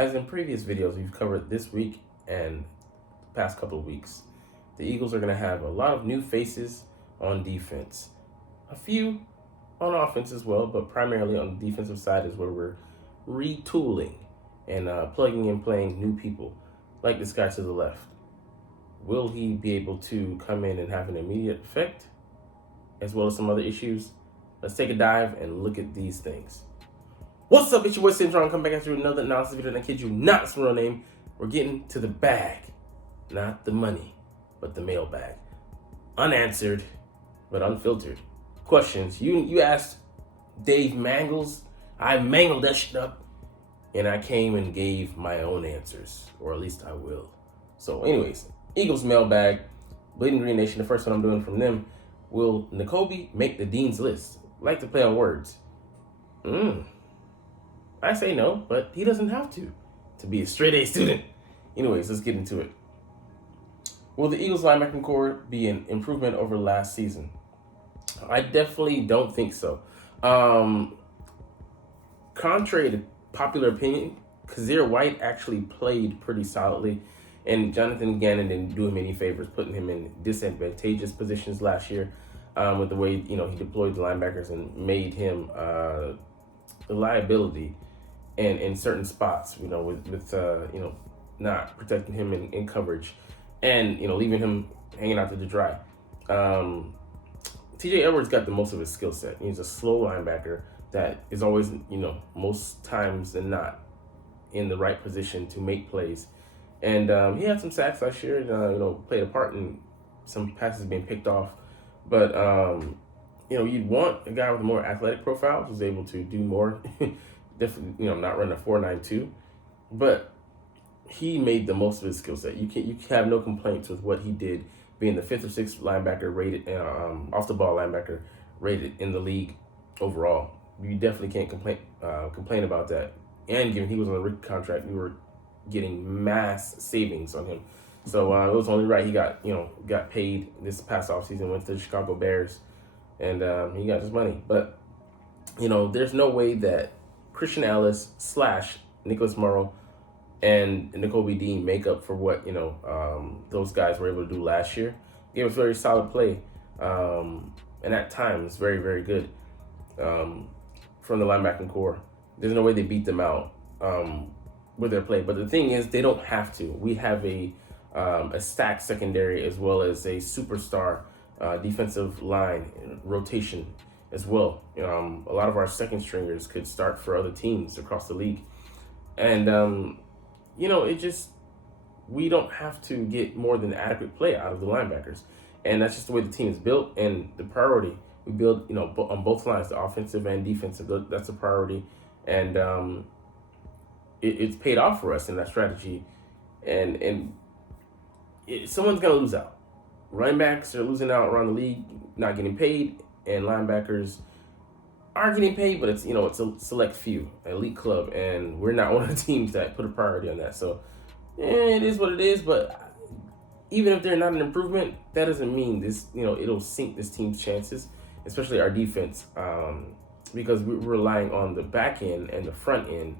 As in previous videos we've covered this week and the past couple of weeks, the Eagles are going to have a lot of new faces on defense. A few on offense as well, but primarily on the defensive side is where we're retooling and plugging and playing new people, like this guy to the left. Will he be able to come in and have an immediate effect, as well as some other issues? Let's take a dive and look at these things. What's up, it's your boy Cintron. Come back after another analysis video, and I kid you not, it's my real name. We're getting to the bag. Not the money, but the mailbag. Unanswered, but unfiltered questions. You asked Dave Mangles. I mangled that shit up, and I came and gave my own answers, or at least I will. So anyways, Eagles mailbag, Bleeding Green Nation, the first one I'm doing from them. Will Nakobe make the Dean's List? Like to play on words. I say no, but he doesn't have to be a straight A student. Anyways, let's get into it. Will the Eagles linebacking core be an improvement over last season? I definitely don't think so. Contrary to popular opinion, Kazir White actually played pretty solidly, and Jonathan Gannon didn't do him any favors, putting him in disadvantageous positions last year with the way he deployed the linebackers and made him a liability in certain spots. With not protecting him in coverage, and leaving him hanging out to the dry. TJ Edwards got the most of his skill set. He's a slow linebacker that is always, most times than not, in the right position to make plays. And he had some sacks last year, played a part in some passes being picked off. But, you'd want a guy with a more athletic profile who's able to do more. Definitely, not run a 4.92. But he made the most of his skill set. You have no complaints with what he did, being the 5th or 6th linebacker rated, off the ball linebacker rated in the league overall. You definitely can't complain about that. And given he was on a rookie contract, we were getting mass savings on him. So it was only right he got paid this past offseason, went to the Chicago Bears, and he got his money. But there's no way that Christian Ellis / Nicholas Morrow and Nakobe Dean make up for what those guys were able to do last year. Gave us very solid play, and at times very, very good from the linebacking core. There's no way they beat them out with their play. But the thing is, they don't have to. We have a stacked secondary as well as a superstar defensive line rotation as well. A lot of our second stringers could start for other teams across the league, and we don't have to get more than adequate play out of the linebackers. And that's just the way the team is built, and the priority we build, on both lines, the offensive and defensive. That's a priority, and it's paid off for us in that strategy. And someone's gonna lose out. Running backs are losing out around the league, not getting paid, and linebackers are getting paid, but it's a select few, elite club, and we're not one of the teams that put a priority on that. So it is what it is. But even if they're not an improvement, that doesn't mean this it'll sink this team's chances, especially our defense, because we're relying on the back end and the front end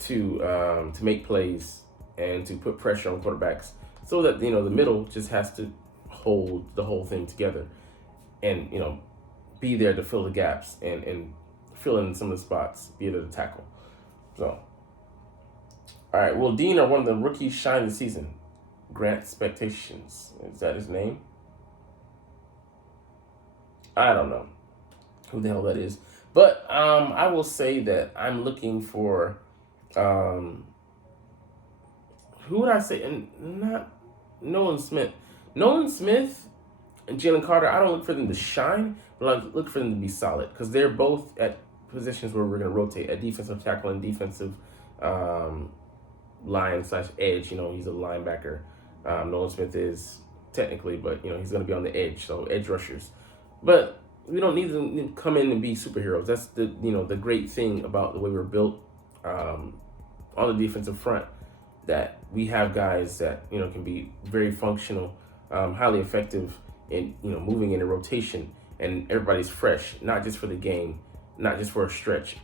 to make plays and to put pressure on quarterbacks, so that the middle just has to hold the whole thing together and be there to fill the gaps and fill in some of the spots, be there to tackle. So, all right, will Dean or one of the rookies shine this season? Grant Expectations. Is that his name? I don't know who the hell that is. But I will say that I'm looking for, who would I say? And not Nolan Smith. Nolan Smith and Jalen Carter, I don't look for them to shine, but I look for them to be solid, because they're both at positions where we're going to rotate, at defensive tackle and defensive line / edge. He's a linebacker. Nolan Smith is technically, but he's going to be on the edge, so edge rushers. But we don't need them to come in and be superheroes. That's the great thing about the way we're built on the defensive front, that we have guys that can be very functional, highly effective in moving in a rotation, and everybody's fresh, not just for the game, not just for a stretch,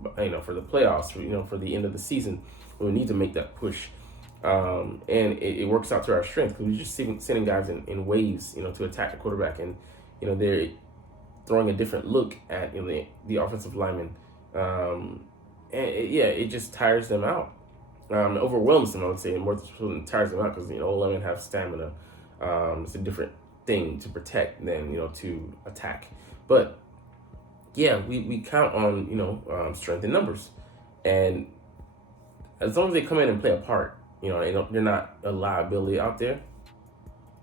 but, for the playoffs, for the end of the season. we need to make that push. And it works out to our strength because we're just sending guys in waves, to attack the quarterback, and they're throwing a different look at the offensive linemen, and it just tires them out, overwhelms them, I would say, and more than tires them out because all linemen have stamina. It's a different thing to protect than to attack, but yeah, we count on strength in numbers, and as long as they come in and play a part, they're not a liability out there.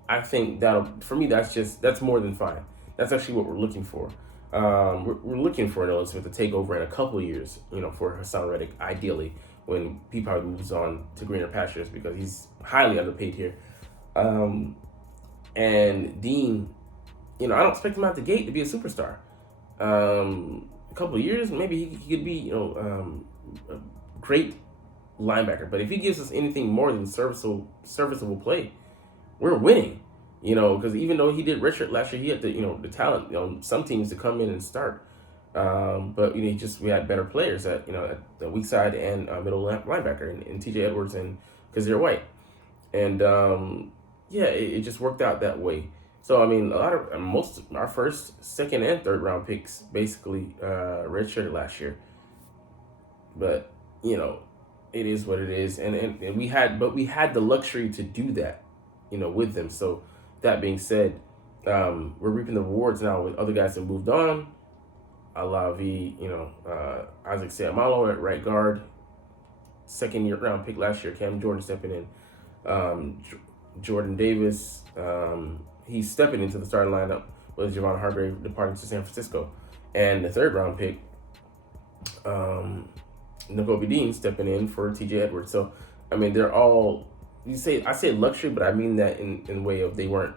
I think for me, that's more than fine. That's actually what we're looking for. We're looking for Nolan Smith to take over in a couple of years, for Hassan Reddick, ideally, when he probably moves on to greener pastures because he's highly underpaid here. And Dean, I don't expect him out the gate to be a superstar. A couple of years, maybe he could be, a great linebacker. But if he gives us anything more than serviceable play, we're winning. Because even though he did redshirt last year, he had the talent, some teams to come in and start. But we had better players at the weak side and middle linebacker and T.J. Edwards and Kazir White, and it just worked out that way. So most of our first, second, and third round picks basically redshirted last year. But it is what it is, and we had the luxury to do that, with them. So that being said, we're reaping the rewards now with other guys that moved on. Alavi, Isaac Seumalo at right guard, second year round pick last year. Cam Jordan stepping in. Jordan Davis, he's stepping into the starting lineup with Javon Hargrave departing to San Francisco, and the third round pick, Nakobe Dean stepping in for T.J. Edwards. So they're all. I say luxury, but I mean that in way of they weren't,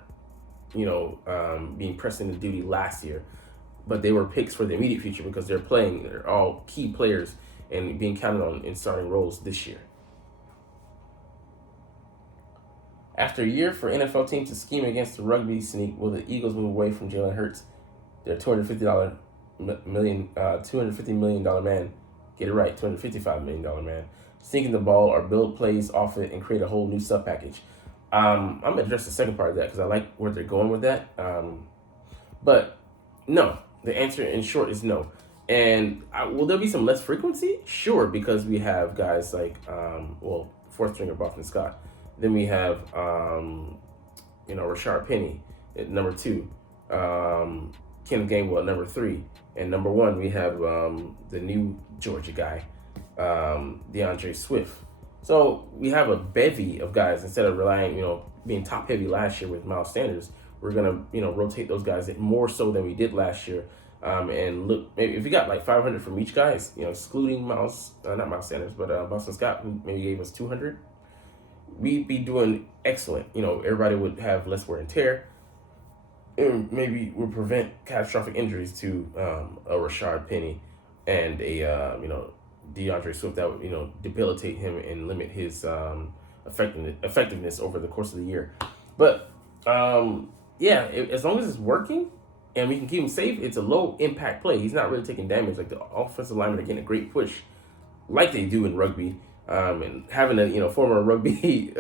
being pressed into duty last year, but they were picks for the immediate future because they're all key players and being counted on in starting roles this year. After a year for NFL teams to scheme against the rugby sneak, will the Eagles move away from Jalen Hurts, their $250 million man? Get it right, $255 million man. Sneaking the ball or build plays off it and create a whole new sub package. I'm going to address the second part of that because I like where they're going with that. But no, the answer in short is no. And will there be some less frequency? Sure, because we have guys like, fourth stringer Boston Scott. Then we have, Rashard Penny at number 2. Kenneth Gainwell at number 3. And number 1, we have the new Georgia guy, DeAndre Swift. So we have a bevy of guys instead of relying, being top heavy last year with Miles Sanders. We're gonna, rotate those guys more so than we did last year. And look, maybe if we got like 500 from each guy, excluding not Miles Sanders, but Boston Scott, who maybe gave us 200, we'd be doing excellent. Everybody would have less wear and tear. And maybe would prevent catastrophic injuries to a Rashard Penny and a DeAndre Swift that would debilitate him and limit his effectiveness over the course of the year. But as long as it's working and we can keep him safe, it's a low impact play. He's not really taking damage. Like the offensive linemen are getting a great push, like they do in rugby. And having a former rugby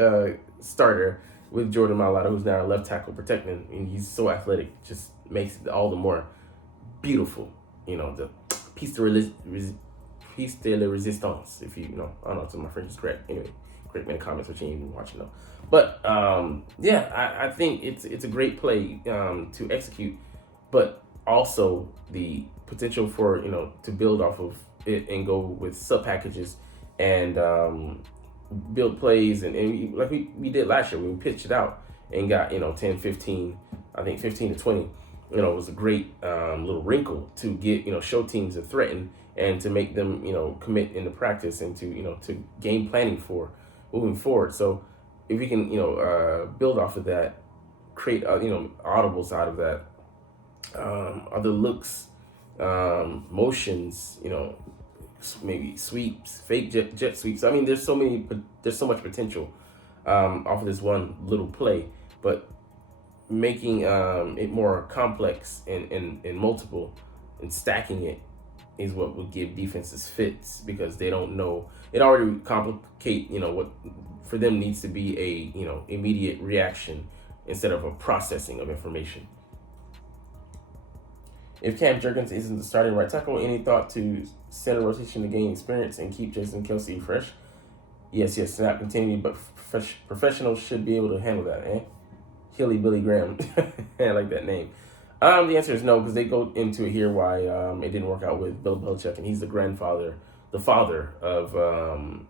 starter with Jordan Mailata, who's now a left tackle protecting, and he's so athletic, just makes it all the more beautiful. The piece de resistance, if I don't know if my French is correct. Anyway, correct me in the comments what you ain't even watching though. But I think it's a great play to execute, but also the potential for to build off of it and go with sub packages and build plays and like we did last year when we pitched it out and got 10, 15, I think 15 to 20. It was a great little wrinkle to get show teams to threaten and to make them commit into practice and to game planning for moving forward. So if we can build off of that, create audibles out of that, other looks, motions, maybe sweeps, fake jet sweeps. There's so much potential off of this one little play, but making it more complex and multiple and stacking it is what would give defenses fits, because they don't know. It already complicate, what for them needs to be a, immediate reaction instead of a processing of information. If Cam Jurgens isn't the starting right tackle, any thought to center rotation to gain experience and keep Jason Kelsey fresh? Yes, snap continue, but professionals should be able to handle that, eh? Hilly Billy Graham. I like that name. The answer is no, because they go into it here why it didn't work out with Bill Belichick, and he's the father of one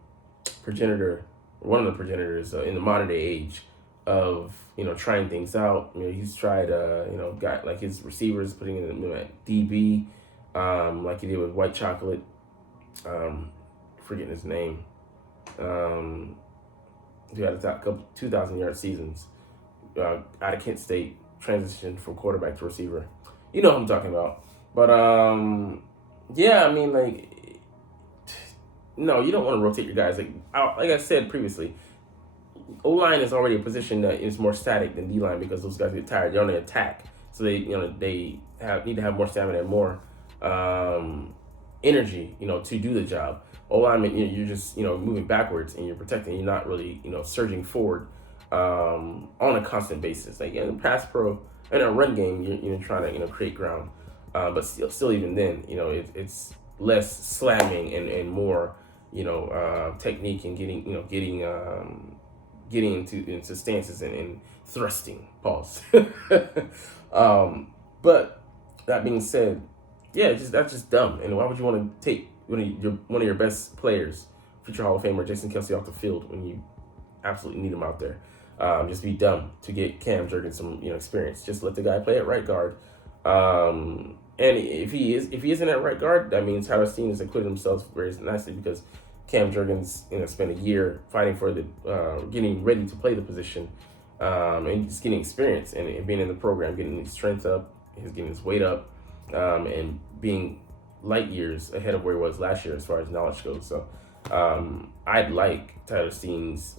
of the progenitors in the modern day age of trying things out. He's tried got like his receivers putting in at DB, like he did with White Chocolate. Forgetting his name. He had a couple 2,000-yard seasons out of Kent State, transitioned from quarterback to receiver. You know what I'm talking about. But yeah, I mean, like, no, you don't want to rotate your guys. Like I said previously, O-line is already a position that is more static than D-line, because those guys get tired. They're on the attack, so they need to have more stamina and more energy, to do the job. O-line, you're just moving backwards and you're protecting. You're not really surging forward on a constant basis. Like in pass pro and a run game, you're trying to create ground, but still even then, it's less slamming and more technique and getting into stances and thrusting. Pause. But that being said, yeah, that's just dumb. And why would you want to take one of your best players, future Hall of Famer Jason Kelsey, off the field when you absolutely need him out there? Just be dumb to get Cam Jurgens some experience. Just let the guy play at right guard. And if he isn't at right guard, that means Tyler Steen has acquitted himself very nicely, because Cam Jurgens spent a year fighting for the getting ready to play the position, and just getting experience and being in the program, getting his strength up, getting his weight up, and being light years ahead of where he was last year as far as knowledge goes. So I'd like Tyler Steen's,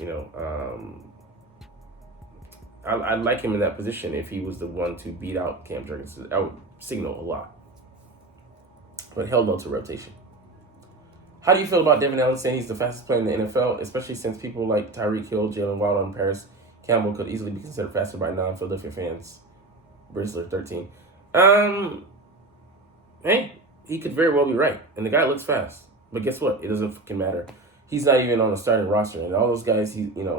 I'd like him in that position if he was the one to beat out Cam Jurgens. That would signal a lot. But hell no to rotation. How do you feel about Devin Allen saying he's the fastest player in the NFL, especially since people like Tyreek Hill, Jalen Waddle, and Paris Campbell could easily be considered faster by non-Philadelphia fans? Bristler 13. Hey, he could very well be right, and the guy looks fast. But guess what? It doesn't fucking matter. He's not even on the starting roster, and all those guys, even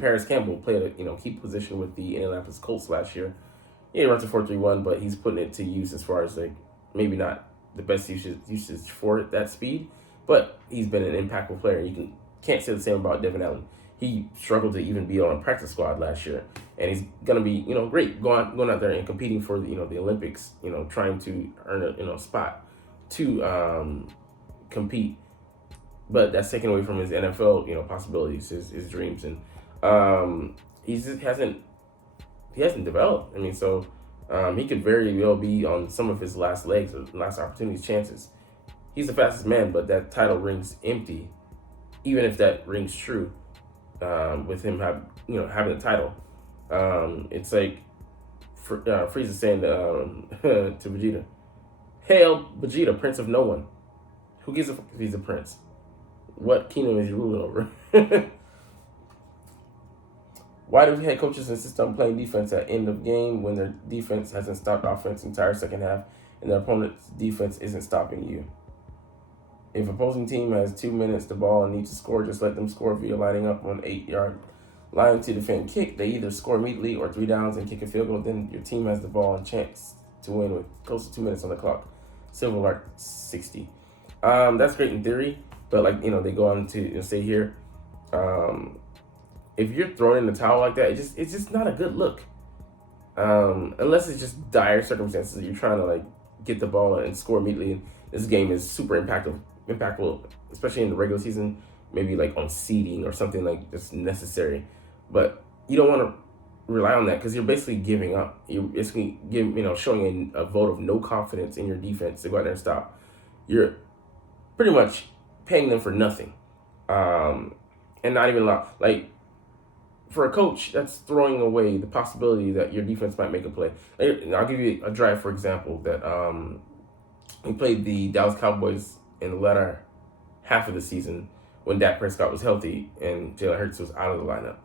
Paris Campbell played a key position with the Indianapolis Colts last year. Yeah, he runs a 4.31, but he's putting it to use as far as like maybe not the best usage for that speed, but he's been an impactful player. You can't say the same about Devin Allen. He struggled to even be on a practice squad last year, and he's gonna be great going out there and competing for the Olympics. Trying to earn a spot to compete, but that's taken away from his NFL possibilities, his dreams, and he just hasn't developed. I mean, so he could very well be on some of his last legs or last opportunities, chances. He's the fastest man, but that title rings empty, even if that rings true. With him having a title, it's like Frieza saying to Vegeta, "Hail Vegeta, Prince of No One." Who gives a fuck if he's a prince? What kingdom is he ruling over? Why do head coaches insist on playing defense at end of game when their defense hasn't stopped offense the entire second half and their opponent's defense isn't stopping you? If opposing team has 2 minutes the ball and needs to score, just let them score via lining up on 8-yard line to defend kick. They either score immediately or 3 downs and kick a field goal. Then your team has the ball and chance to win with close to 2 minutes on the clock. Silverlark 60. That's great in theory, but they go on to say here, if you're throwing in the towel like that, it's just not a good look. Unless it's just dire circumstances, you're trying to get the ball and score immediately. This game is super impactful, especially in the regular season, maybe on seeding or something that's necessary. But you don't want to rely on that, because you're basically giving up. You're basically showing a vote of no confidence in your defense to go out there and stop. You're pretty much paying them for nothing, and not even for a coach, that's throwing away the possibility that your defense might make a play. I'll give you a drive, for example, that We played the Dallas Cowboys in the latter half of the season when Dak Prescott was healthy and Jalen Hurts was out of the lineup.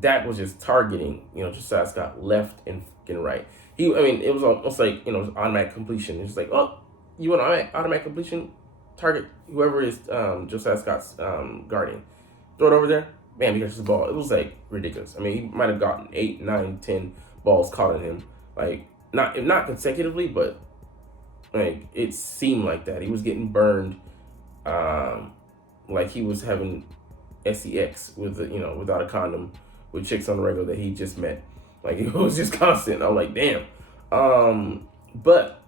Dak was just targeting, Josiah Scott left and right. It was almost like, it was automatic completion. It's just like, oh, you want automatic completion? Target whoever is Josiah Scott's guardian. Throw it over there. Bam, he catches the ball. It was like ridiculous. He might have gotten 8, 9, 10 balls caught on him. Like, not consecutively, but like it seemed like that. He was getting burned, like he was having sex with without a condom with chicks on the regular that he just met. Like, it was just constant. I'm like, damn. But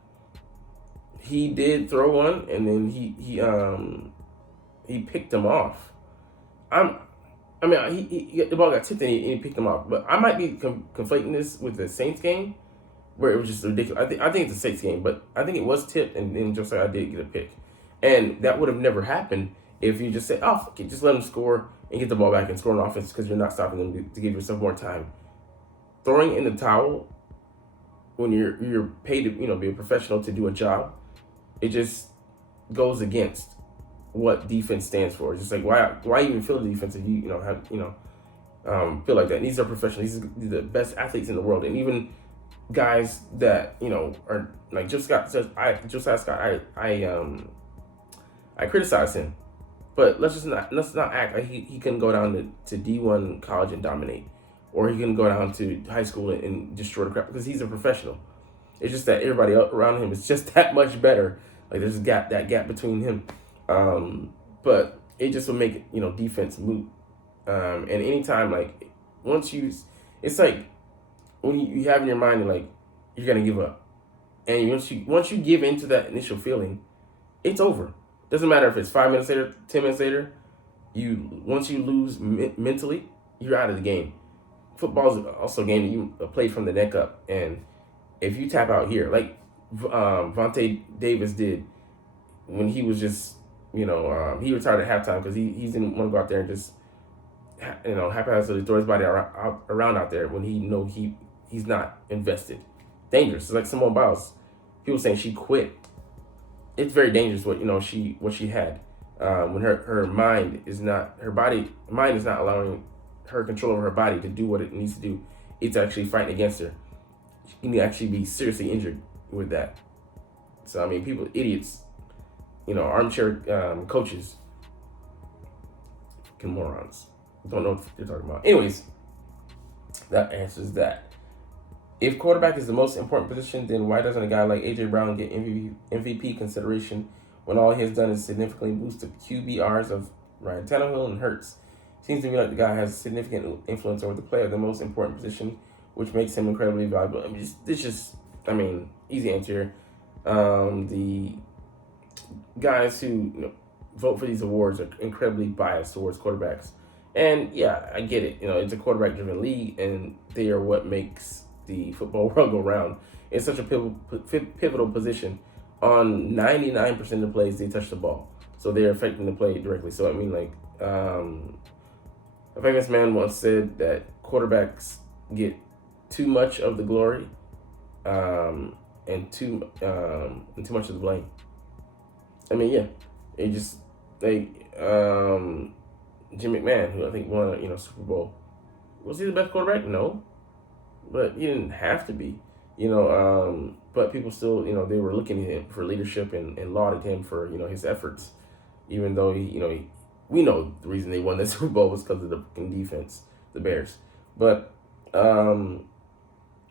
he did throw one, and then he picked him off. The ball got tipped and he picked him off. But I might be conflating this with the Saints game, where it was just ridiculous. I think it's a Saints game, but I think it was tipped, and then Josiah did get a pick. And that would have never happened if you just said, oh, fuck it, just let them score and get the ball back and score an offense, because you're not stopping them to give yourself more time. Throwing in the towel when you're paid to be a professional to do a job, it just goes against what defense stands for. It's just like, why even feel the defense if you feel like that? And these are professionals. These are the best athletes in the world, and even guys that are like Josiah Scott. I criticize him, but let's not act like he can go down to D1 college and dominate, or he can go down to high school and destroy the crap, because he's a professional. It's just that everybody around him is just that much better. Like, there's that gap between him. But it just will make defense moot. And anytime, like, it's like when you have in your mind, like, you're gonna give up, and once you give into that initial feeling, it's over. Doesn't matter if it's 5 minutes later, 10 minutes later. Once you lose mentally, you're out of the game. Football is also a game that you play from the neck up, and if you tap out here, like Vontae Davis did when he was just, he retired at halftime because he didn't want to go out there and just, haphazardly throw his body around out there when he's not invested. Dangerous. It's like Simone Biles. People saying she quit. It's very dangerous what she had when her mind is not allowing her control over her body to do what it needs to do. It's actually fighting against her. She can actually be seriously injured with that. So people, idiots, armchair coaches, fucking morons, don't know what they're talking about. Anyways, that answers that. If quarterback is the most important position, then why doesn't a guy like A.J. Brown get MVP consideration when all he has done is significantly boost the QBRs of Ryan Tannehill and Hurts? Seems to me like the guy has significant influence over the player of the most important position, which makes him incredibly valuable. Easy answer here. The guys who vote for these awards are incredibly biased towards quarterbacks. And yeah, I get it. It's a quarterback-driven league, and they are what makes the football world go round. It's such a pivotal position. On 99% of the plays, they touch the ball, so they're affecting the play directly. So a famous man once said that quarterbacks get too much of the glory, and too much of the blame. It just like Jim McMahon, who I think won Super Bowl. Was he the best quarterback? No, but he didn't have to be. But people still they were looking at him for leadership and lauded him for his efforts, even though we know the reason they won the Super Bowl was because of the defense, the Bears. But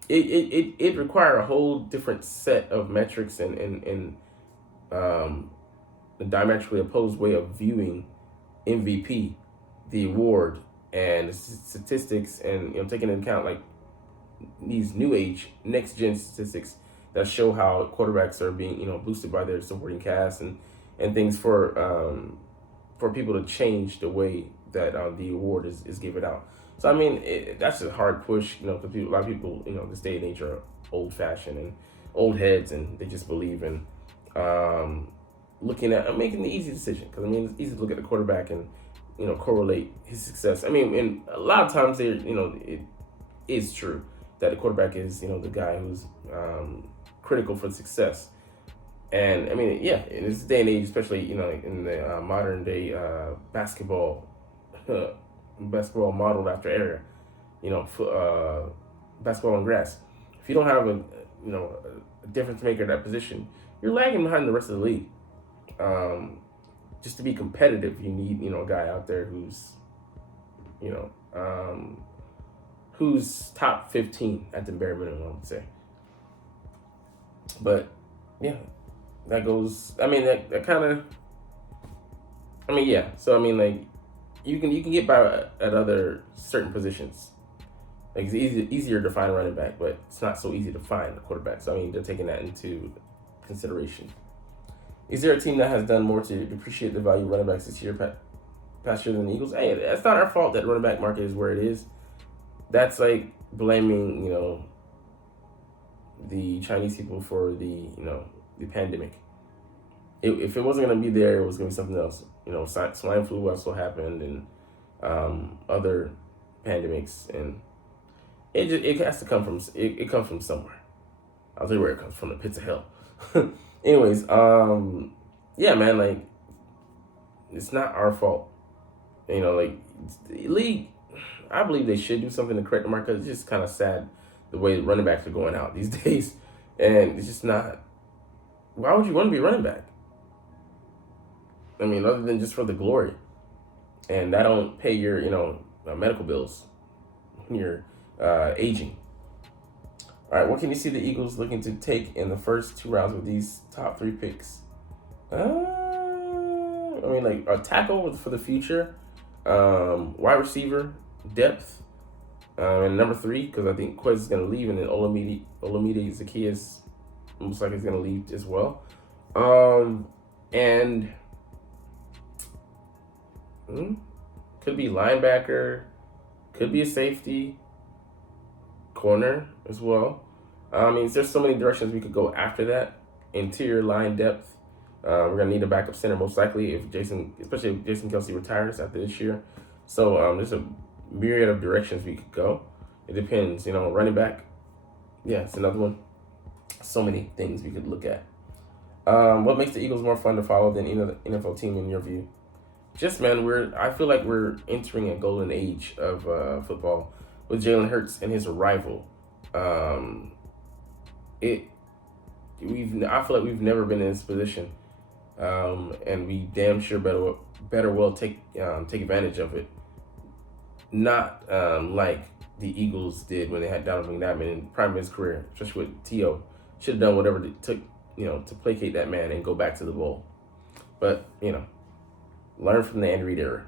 it required a whole different set of metrics and a diametrically opposed way of viewing MVP, the award, and the statistics, and taking into account like these new age next gen statistics that show how quarterbacks are being boosted by their supporting cast and things for people to change the way that the award is given out. So that's a hard push, for people. A lot of people, this day and age are old fashioned and old heads, and they just believe in looking at making the easy decision, because it's easy to look at the quarterback and correlate his success. And a lot of times it is true that the quarterback is the guy who's critical for success. And I mean, yeah, in this day and age, especially in the modern day basketball, basketball modeled after era, basketball on grass. If you don't have a difference maker at that position, you're lagging behind the rest of the league. Just to be competitive, you need a guy out there who's you know who's top 15 at the bare minimum, I would say. But yeah, that goes. I mean, that kind of. I mean, yeah. So I mean, like, you can get by at other certain positions. Like, it's easier to find a running back, but it's not so easy to find a quarterback. So I mean, they're taking that into consideration. Is there a team that has done more to depreciate the value of running backs this year, past year than the Eagles? Hey, that's not our fault that running back market is where it is. That's like blaming the Chinese people for the pandemic. If it wasn't going to be there, it was going to be something else. Swine flu also happened, and other pandemics, and it has to come from it comes from somewhere. I'll tell you where it comes from: the pits of hell. Anyways, yeah, man, like, it's not our fault. Like, the league, I believe they should do something to correct the market. It's just kind of sad the way the running backs are going out these days, and it's just not. Why would you want to be a running back? I mean, other than just for the glory, and that don't pay your medical bills when you're aging. All right, what can you see the Eagles looking to take in the first 2 rounds with these top 3 picks? I mean, like, a tackle for the future, wide receiver, depth, and number 3, because I think Quez is going to leave, and then Olamide Zaccheaus looks like he's going to leave as well. And could be linebacker, could be a safety, corner as well. I mean, there's so many directions we could go after that. Interior line depth. We're gonna need a backup center most likely especially if Jason Kelce retires after this year. So there's a myriad of directions we could go. It depends, running back. Yeah, it's another one. So many things we could look at. What makes the Eagles more fun to follow than any other NFL team in your view? Just, man, I feel like we're entering a golden age of football with Jalen Hurts and his arrival. I feel like we've never been in this position, and we damn sure better well take advantage of it. Not like the Eagles did when they had Donovan McNabb in the prime of his career, especially with T.O. Should have done whatever it took, to placate that man and go back to the bowl. But learn from the Andy Reid era.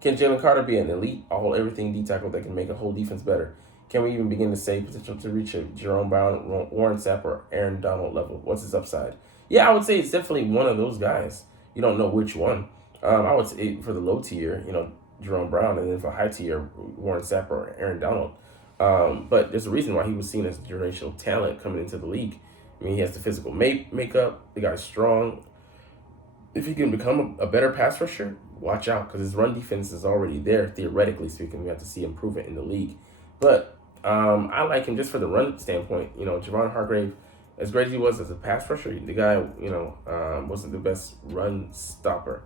Can Jalen Carter be an elite, all-everything D tackle that can make a whole defense better? Can we even begin to say potential to reach a Jerome Brown, Warren Sapp, or Aaron Donald level? What's his upside? Yeah, I would say it's definitely one of those guys. You don't know which one. I would say for the low tier, Jerome Brown, and then for high tier, Warren Sapp or Aaron Donald. But there's a reason why he was seen as generational talent coming into the league. I mean, he has the physical makeup. The guy's strong. If he can become a better pass rusher, watch out, because his run defense is already there, theoretically speaking. We have to see improvement in the league. But I like him just for the run standpoint. Javon Hargrave, as great as he was as a pass rusher, the guy, wasn't the best run stopper.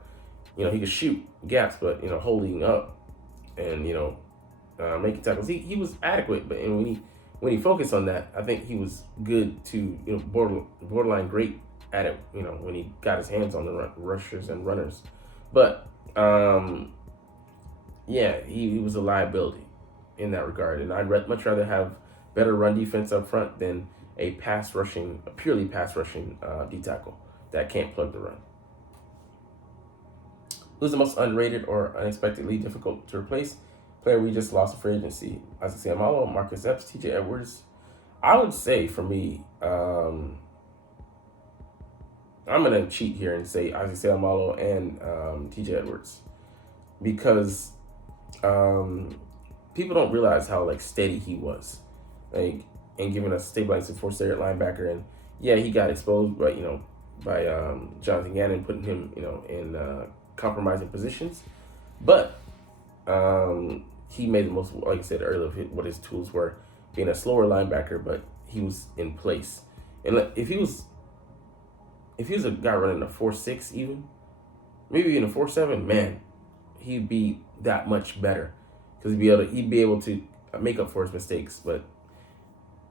He could shoot gaps, but, holding up and, making tackles, he was adequate. But when he focused on that, I think he was good to, borderline great at it, when he got his hands on the rushers and runners. But, yeah, he was a liability in that regard. And I'd much rather have better run defense up front than a purely pass rushing D tackle that can't plug the run. Who's the most underrated or unexpectedly difficult to replace player we just lost for agency? Isaiah Amalo, Marcus Epps, TJ Edwards. I would say for me, I'm going to cheat here and say Isaiah Amalo and TJ Edwards, because people don't realize how steady he was, and giving us stabilizing force area linebacker. And yeah, he got exposed, but by Jonathan Gannon putting him in compromising positions, but he made the most, like I said earlier, of what his tools were, being a slower linebacker, but he was in place. And if he was a guy running a 4.6 even, maybe even a 4.7, man, he'd be that much better because he'd be able to make up for his mistakes. But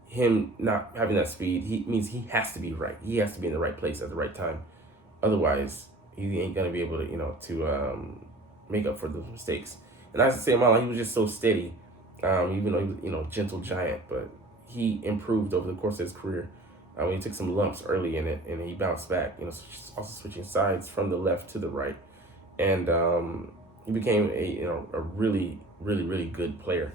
him not having that speed, means he has to be right. He has to be in the right place at the right time. Otherwise, he ain't gonna be able to to make up for those mistakes. And I have to say, he was just so steady, even though he was gentle giant, but he improved over the course of his career. He took some lumps early in it, and he bounced back. Also switching sides from the left to the right, and he became a really, really, really good player.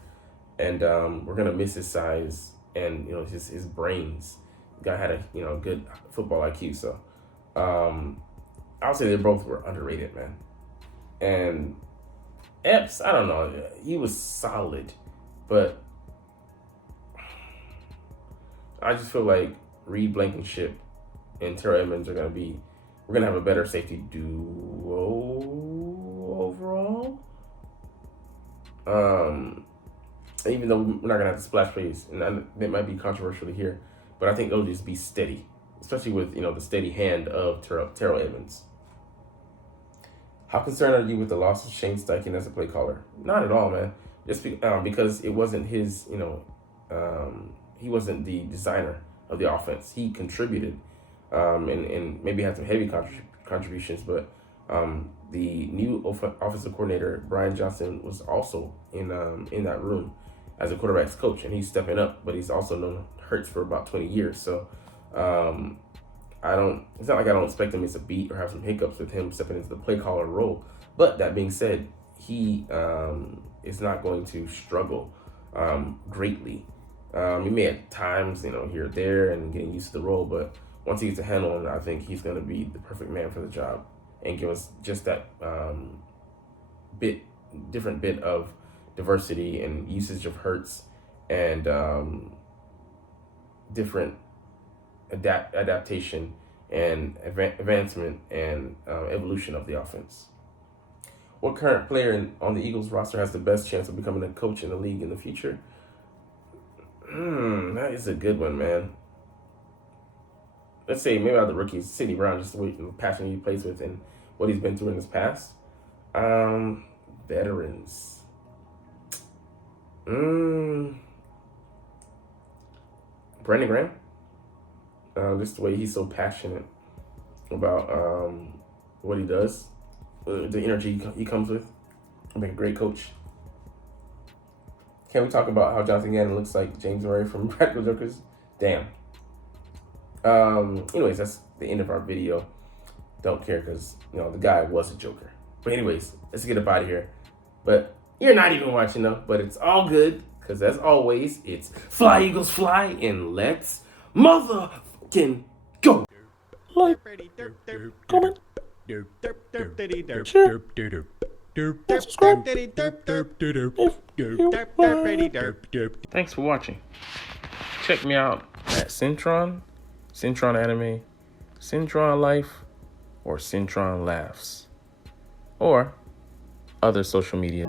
And we're gonna miss his size and his brains. The guy had a good football IQ. So I would say they both were underrated, man. And Epps, I don't know, he was solid, but I just feel like Reed Blankenship and Terrell Edmonds we're gonna have a better safety duo overall. Even though we're not gonna have the splash plays, and that might be controversial to hear, but I think they'll just be steady, especially with the steady hand of Terrell Edmonds. How concerned are you with the loss of Shane Steichen as a play caller? Not at all, man. Just because it wasn't his, he wasn't the designer of the offense. He contributed, and maybe had some heavy contributions, but the new offensive coordinator, Brian Johnson, was also in that room as a quarterback's coach, and he's stepping up, but he's also known Hurts for about 20 years. So it's not like I don't expect him to miss a beat or have some hiccups with him stepping into the play caller role. But that being said, he is not going to struggle greatly. He may at times, here or there and getting used to the role, but once he gets a handle on it, I think he's going to be the perfect man for the job and give us just that different bit of diversity and usage of Hurts and different adaptation and advancement and evolution of the offense. What current player on the Eagles roster has the best chance of becoming a coach in the league in the future? That is a good one, man. Let's say maybe out of the rookies, Sidney Brown, just the passion he plays with and what he's been through in his past. Veterans. Brandon Graham. Just the way he's so passionate about what he does, the energy he comes with. He'll make a great coach. Can we talk about how Jonathan Gannon looks like James Murray from Practical Jokers? Damn. Anyways, that's the end of our video. Don't care because, the guy was a joker. But anyways, let's get up out of here. But you're not even watching though, but it's all good because as always, it's Fly Eagles Fly and let's motherfucking go. Like, comment, share, subscribe if you want. Thanks for watching. Check me out at Cintron, Cintron Anime, Cintron Life, or Cintron Laughs, or other social media.